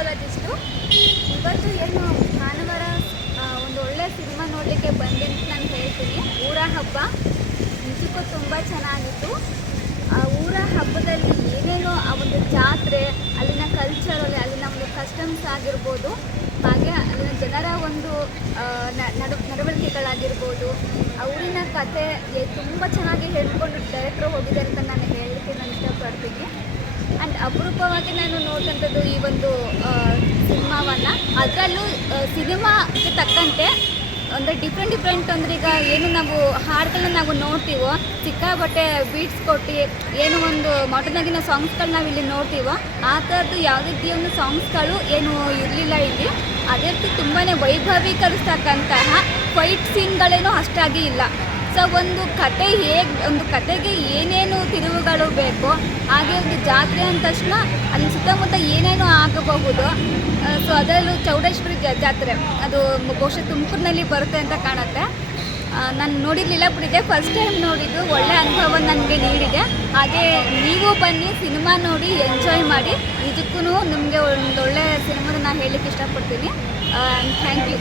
Psychologist. ಇವತ್ತು ಏನು ಭಾನುವಾರ ಒಂದು ಒಳ್ಳೆ ಸಿನಿಮಾ ನೋಡಲಿಕ್ಕೆ ಬಂದೆ ಅಂತ ನಾನು ಹೇಳ್ತೀನಿ. ಊರ ಹಬ್ಬ ನಿಜಕ್ಕೂ ತುಂಬ ಚೆನ್ನಾಗಿತ್ತು. ಆ ಊರ ಹಬ್ಬದಲ್ಲಿ ಏನೇನೋ ಆ ಒಂದು ಜಾತ್ರೆ, ಅಲ್ಲಿನ ಕಲ್ಚರಲ್ಲಿ, ಅಲ್ಲಿನ ಒಂದು ಕಸ್ಟಮ್ಸ್ ಆಗಿರ್ಬೋದು, ಹಾಗೆ ಅಲ್ಲಿನ ಜನರ ಒಂದು ನಡವಳಿಕೆಗಳಾಗಿರ್ಬೋದು, ಆ ಊರಿನ ಕತೆ ತುಂಬ ಚೆನ್ನಾಗಿ ಹೇಳ್ಕೊಂಡು ಡೈರೆಕ್ಟ್ರು ಹೋಗಿದ್ದಾರೆ ಅಂತ ನಾನು ಹೇಳಲಿಕ್ಕೆ ನಾನು ಇಷ್ಟಪಡ್ತೀನಿ. ಆ್ಯಂಡ್ ಅಪರೂಪವಾಗಿ ನಾನು ನೋಡಿದಂಥದ್ದು ಈ ಒಂದು ಸಿನಿಮಾವನ್ನು. ಅದರಲ್ಲೂ ಸಿನಿಮಾಗೆ ತಕ್ಕಂತೆ ಅಂದರೆ ಡಿಫ್ರೆಂಟ್ ಅಂದರೆ ಈಗ ಏನು ನಾವು ಹಾಡುಗಳನ್ನ ನಾವು ನೋಡ್ತೀವೋ, ಸಿಕ್ಕಾಬಟ್ಟೆ ಬೀಟ್ಸ್ ಕೊಟ್ಟು ಏನು ಒಂದು ಮಾಡರ್ನಾಗಿನ ಸಾಂಗ್ಸ್ಗಳು ನಾವು ಇಲ್ಲಿ ನೋಡ್ತೀವೋ, ಆ ಥರದ್ದು ಯಾವುದೇ ಒಂದು ಸಾಂಗ್ಸ್ಗಳು ಏನು ಇರಲಿಲ್ಲ ಇಲ್ಲಿ. ಅದೇ ರೀತಿ ತುಂಬಾ ವೈಭವೀಕರಿಸ್ತಕ್ಕಂತಹ ಫೈಟ್ ಸೀನ್ಗಳೇನೂ ಅಷ್ಟಾಗಿ ಇಲ್ಲ. ಸೊ ಒಂದು ಕತೆಗೆ ಏನೇನು ತಿರುವುಗಳು ಬೇಕೋ, ಹಾಗೆ ಒಂದು ಜಾತ್ರೆ ಅಂದ ತಕ್ಷಣ ಅಲ್ಲಿ ಸುತ್ತಮುತ್ತ ಏನೇನು ಆಗಬಹುದು. ಸೊ ಅದರಲ್ಲೂ ಚೌಡೇಶ್ವರಿ ಜಾತ್ರೆ ಅದು ಬಹುಶಃ ತುಮಕೂರಿನಲ್ಲಿ ಬರುತ್ತೆ ಅಂತ ಕಾಣುತ್ತೆ. ನಾನು ನೋಡಿರಲಿಲ್ಲ, ಬಿಟ್ಟಿದೆ, ಫಸ್ಟ್ ಟೈಮ್ ನೋಡಿದ್ದು. ಒಳ್ಳೆ ಅನುಭವ ನನಗೆ ನೀಡಿದೆ. ಹಾಗೆ ನೀವು ಬನ್ನಿ, ಸಿನಿಮಾ ನೋಡಿ ಎಂಜಾಯ್ ಮಾಡಿ. ನಿಜಕ್ಕೂ ನಿಮಗೆ ಒಂದೊಳ್ಳೆ ಸಿನಿಮಾನ ನಾನು ಹೇಳಲಿಕ್ಕೆ ಇಷ್ಟಪಡ್ತೀನಿ. Thank you.